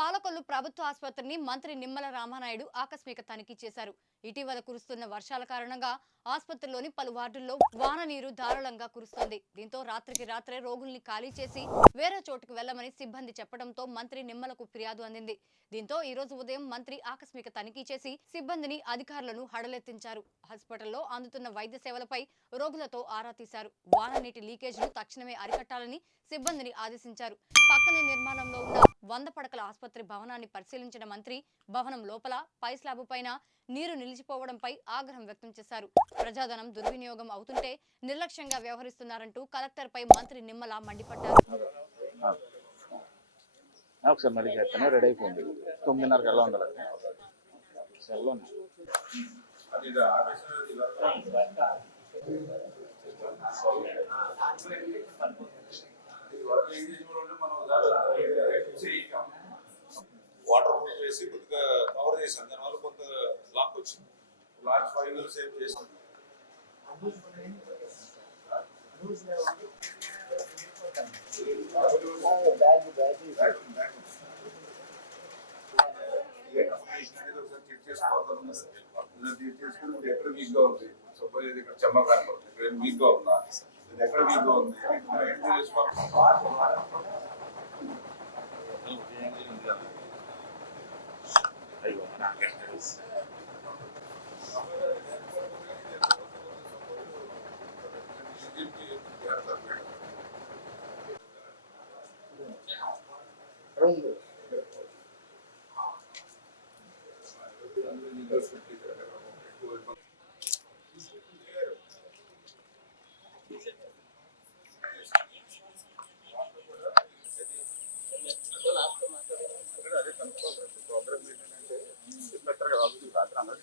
పాలకొల్లు ప్రభుత్వ ఆసుపత్రిని మంత్రి నిమ్మల రామానాయుడు ఆకస్మిక తనిఖీ చేశారు. ఇటీవల కురుస్తున్న వర్షాల కారణంగా ఆసుపత్రిలోని పలు వార్డుల్లో వాన నీరు ధారాళంగా కురుస్తోంది. దీంతో రాత్రికి రాత్రే రోగుల్ని ఖాళీ చేసి వేరే చోటుకు వెళ్లమని సిబ్బంది చెప్పడంతో మంత్రి నిమ్మలకు ఫిర్యాదు అందింది. దీంతో ఈ రోజు ఉదయం మంత్రి ఆకస్మిక తనిఖీ చేసి సిబ్బందిని అధికారులను హడలెత్తించారు. హాస్పిటల్లో అందుతున్న వైద్య సేవలపై రోగులతో ఆరా తీశారు. వాన నీటి లీకేజ్ను తక్షణమే అరికట్టాలని సిబ్బందిని ఆదేశించారు. పక్కనే నిర్మాణంలో ఉన్న 100 పడకల ఆసుపత్రి భవనాన్ని పరిశీలించిన మంత్రి భవనం లోపల పై స్లాబ్ పైన నీరు నిలిచిపోవడంపై ఆగ్రహం వ్యక్తం చేశారు. ప్రజాధనం దుర్వినియోగం అవుతుంటే నిర్లక్ష్యంగా వ్యవహరిస్తున్నారంటూ కలెక్టర్ పై మంత్రి నిమ్మల మండిపడ్డారు. వాటర్ ప్రూఫ్ వేసి కొద్దిగా కవర్ చేశాను, దానివల్ల కొంత లాక్ వచ్చింది. లాస్ట్ 5 ఇయర్స్ సేవ్ చేసాం. ఎక్కడ వీక్ గా ఉంది, సపోజ్ ఇక్కడ చెమ్మ కనపడుతుంది, ఇక్కడ వీక్ గా ఉందా, ఇది ఎక్కడ వీక్ గా ఉంది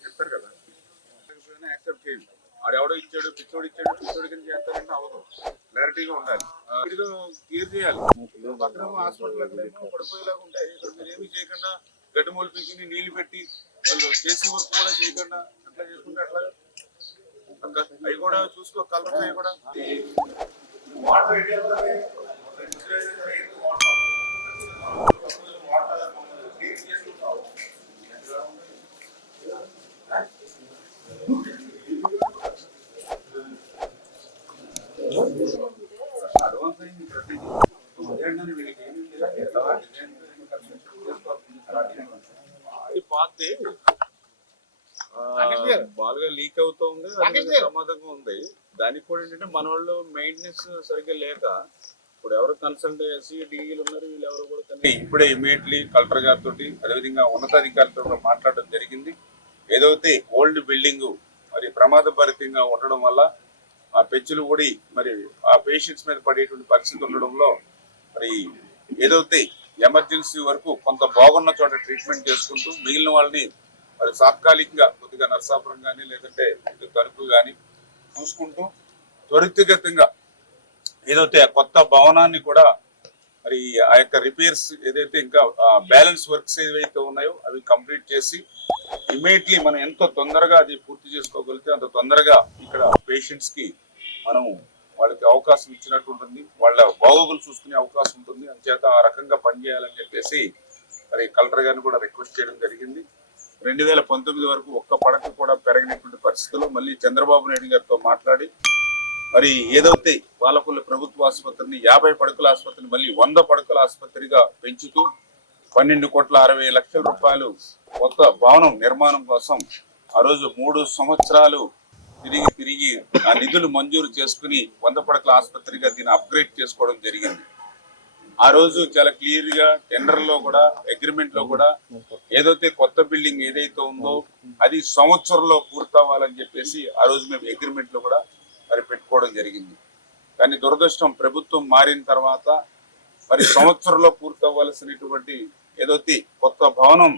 చెప్తారు కదా. యాక్సెప్ట్ చేయండి. ఆడెవడో ఇచ్చాడు, పిచ్చోడు ఇచ్చాడు, పిచ్చోడి కింద చేస్తారంటే అవ్వదు. క్లారిటీగా ఉండాలి, క్లియర్ చేయాలి. పక్కన హాస్పిటల్ ఎక్కడేమో పడిపోయేలాగా ఉంటాయి. ఇక్కడ మీరు ఏమి చేయకుండా గడ్డి మూలు పీకి నీళ్లు పెట్టి వాళ్ళు చేసి వర్క్ కూడా చేయకుండా అట్లా చేసుకుంటే అట్లా అవి కూడా చూసుకో. కలర్స్ అవి కూడా అడ్వాన్స్ అయింది. పాతే బాగా లీక్ అవుతుంది, ప్రమాదంగా ఉంది. దానికి కూడా ఏంటంటే మన వాళ్ళు మెయింటెనెన్స్ సరిగ్గా లేక ఇప్పుడు ఎవరు కన్సల్ట్ చేసి డీఈలు ఉన్నారు, వీళ్ళు ఎవరు కూడా ఇప్పుడే ఇమీడియట్లీ కలెక్టర్ గారితో అదేవిధంగా ఉన్నతాధికారులతో కూడా మాట్లాడడం జరిగింది. ఏదైతే ఓల్డ్ బిల్డింగ్ మరి ప్రమాదభరితంగా ఉండడం వల్ల ఆ పెచ్చులు ఊడి మరి ఆ పేషెంట్స్ మీద పడేటువంటి పరిస్థితి ఉండడంలో మరి ఏదైతే ఎమర్జెన్సీ వరకు కొంత బాగున్న చోట ట్రీట్మెంట్ చేసుకుంటూ మిగిలిన వాళ్ళని మరి తాత్కాలికంగా కొద్దిగా నర్సాపురం కానీ లేదంటే తణుకు కానీ చూసుకుంటూ త్వరితగతంగా ఏదైతే ఆ కొత్త భవనాన్ని కూడా మరి ఆ యొక్క రిపేర్స్ ఏదైతే ఇంకా బ్యాలెన్స్ వర్క్స్ ఏవైతే ఉన్నాయో అవి కంప్లీట్ చేసి ఇమీడియట్లీ మనం ఎంత తొందరగా అది పూర్తి చేసుకోగలిగితే అంత తొందరగా ఇక్కడ పేషెంట్స్ కి మనం వాళ్ళకి అవకాశం ఇచ్చినట్టు ఉంటుంది, వాళ్ళ బాగోగులు చూసుకునే అవకాశం ఉంటుంది. అంచేత ఆ రకంగా పనిచేయాలని చెప్పేసి మరి కలెక్టర్ గారిని కూడా రిక్వెస్ట్ చేయడం జరిగింది. 2019 వరకు ఒక్క పడక కూడా పెరగినటువంటి పరిస్థితుల్లో మళ్ళీ చంద్రబాబు నాయుడు గారితో మాట్లాడి మరి ఏదైతే పాలకొల్లు ప్రభుత్వ ఆసుపత్రిని 50 పడకల ఆసుపత్రిని మళ్ళీ 100 పడకల ఆసుపత్రిగా పెంచుతూ 12,60,00,000 రూపాయలు కొత్త భవనం నిర్మాణం కోసం ఆ రోజు 3 సంవత్సరాలు తిరిగి ఆ నిధులు మంజూరు చేసుకుని 100 పడకల ఆసుపత్రిగా దీన్ని అప్గ్రేడ్ చేసుకోవడం జరిగింది. ఆ రోజు చాలా క్లియర్ గా టెండర్ లో కూడా అగ్రిమెంట్ లో కూడా ఏదైతే కొత్త బిల్డింగ్ ఏదైతే ఉందో అది సంవత్సరంలో పూర్తవ్వాలని చెప్పేసి ఆ రోజు మేము అగ్రిమెంట్ లో కూడా మరి పెట్టుకోవడం జరిగింది. కానీ దురదృష్టం ప్రభుత్వం మారిన తర్వాత మరి సంవత్సరంలో పూర్తవ్వాల్సినటువంటి ఏదైతే కొత్త భవనం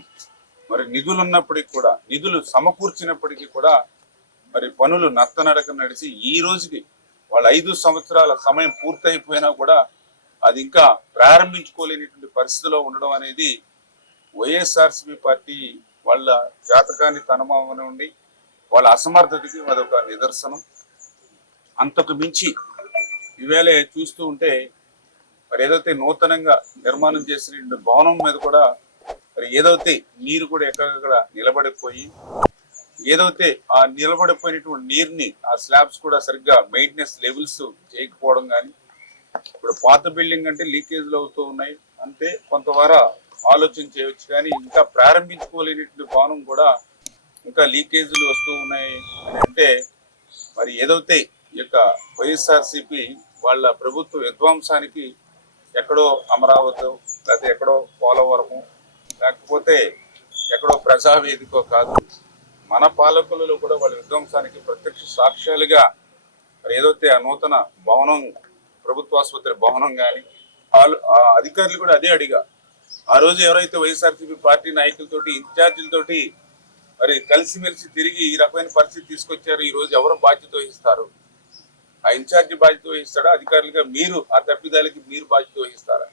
మరి నిధులు ఉన్నప్పటికీ కూడా నిధులు సమకూర్చినప్పటికీ కూడా మరి పనులు నత్తనడక నడిచి ఈ రోజుకి వాళ్ళ 5 సంవత్సరాల సమయం పూర్తయిపోయినా కూడా అది ఇంకా ప్రారంభించుకోలేనటువంటి పరిస్థితిలో ఉండడం అనేది వైఎస్ఆర్సీపీ పార్టీ వాళ్ళ జాతకాన్ని తనమని ఉండి వాళ్ళ అసమర్థతకి అదొక నిదర్శనం. అంతకు మించి ఈవేళ చూస్తూ ఉంటే మరి ఏదైతే నూతనంగా నిర్మాణం చేసిన భవనం మీద కూడా మరి ఏదైతే నీరు కూడా ఎక్కడెక్కడ నిలబడిపోయి ఏదైతే ఆ నిలబడిపోయినటువంటి నీరుని ఆ స్లాబ్స్ కూడా సరిగ్గా మెయింటెనెన్స్ లెవెల్స్ చేయకపోవడం కానీ, ఇప్పుడు పాత బిల్డింగ్ అంటే లీకేజ్లు అవుతూ ఉన్నాయి అంటే కొంతవర ఆలోచన చేయవచ్చు, కానీ ఇంకా ప్రారంభించుకోలేనటువంటి భవనం కూడా ఇంకా లీకేజీలు వస్తూ ఉన్నాయి అని అంటే మరి ఏదైతే ఈ యొక్క వైఎస్ఆర్సీపీ వాళ్ళ ప్రభుత్వ విధ్వంసానికి ఎక్కడో అమరావతి లేకపోతే ఎక్కడో పోలవరము లేకపోతే ఎక్కడో ప్రజావేదికో కాదు, మన పాలకులలో కూడా వాళ్ళ విధ్వంసానికి ప్రత్యక్ష సాక్ష్యాలుగా మరి ఏదైతే ఆ నూతన భవనం ప్రభుత్వ ఆసుపత్రి భవనం కానీ అధికారులు కూడా అదే అడిగా. ఆ రోజు ఎవరైతే వైఎస్ఆర్సీపీ పార్టీ నాయకులతోటి ఇన్ఛార్జీలతోటి మరి కలిసిమెలిసి తిరిగి ఈ రకమైన పరిస్థితి తీసుకొచ్చారు, ఈ రోజు ఎవరు బాధ్యత వహిస్తారు? ఆ ఇన్ఛార్జి బాధ్యత వహిస్తాడా? అధికారులుగా మీరు ఆ తప్పిదాలకి మీరు బాధ్యత వహిస్తారా?